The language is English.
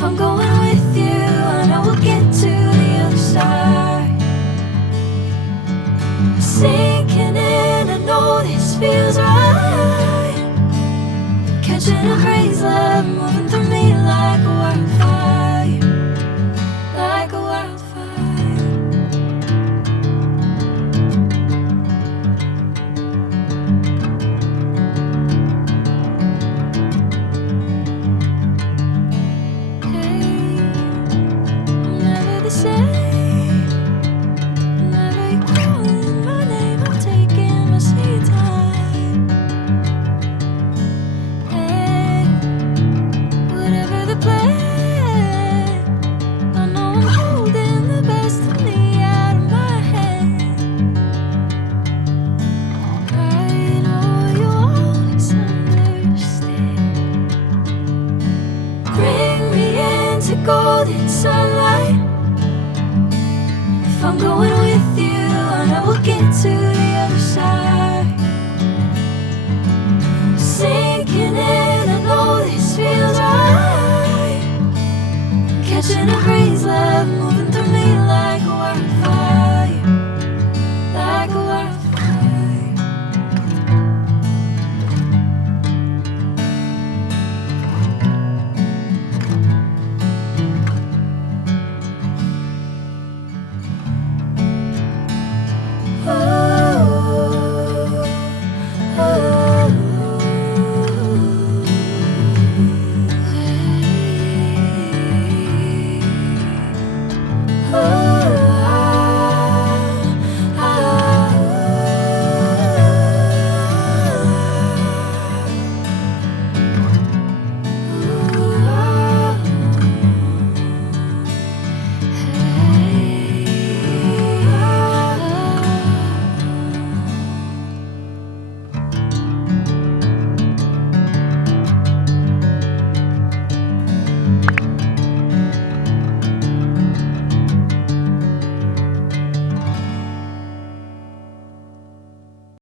If I'm going with you, I know we'll get to the other side. Sinking in, I know this feels right. Catching a crazy love, moving through me like a wildfire, like a wildfire. Hey, I'm never the same. Whenever you're calling my name, I'm taking my sweet time. Hey, whatever the plan, I know I'm holding the best of me out of my hand. I know you'll always understand. Bring me into golden sunlight. If I'm going with you, I know we'll get to the other side. Sinking in, I know this feels right.